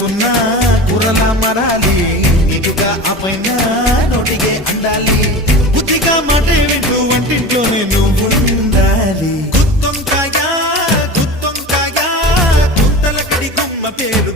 వస్తున్నా కుర్రలా మరాలి నీటుగా ఆ పైన నోటిగే అండాలి బుద్ధిగా మాటే వింటూ వంటింట్లోనే నువ్వు ఉండాలి గుత్తొంకాయ గుత్తల కడి గుమ్మ పేరు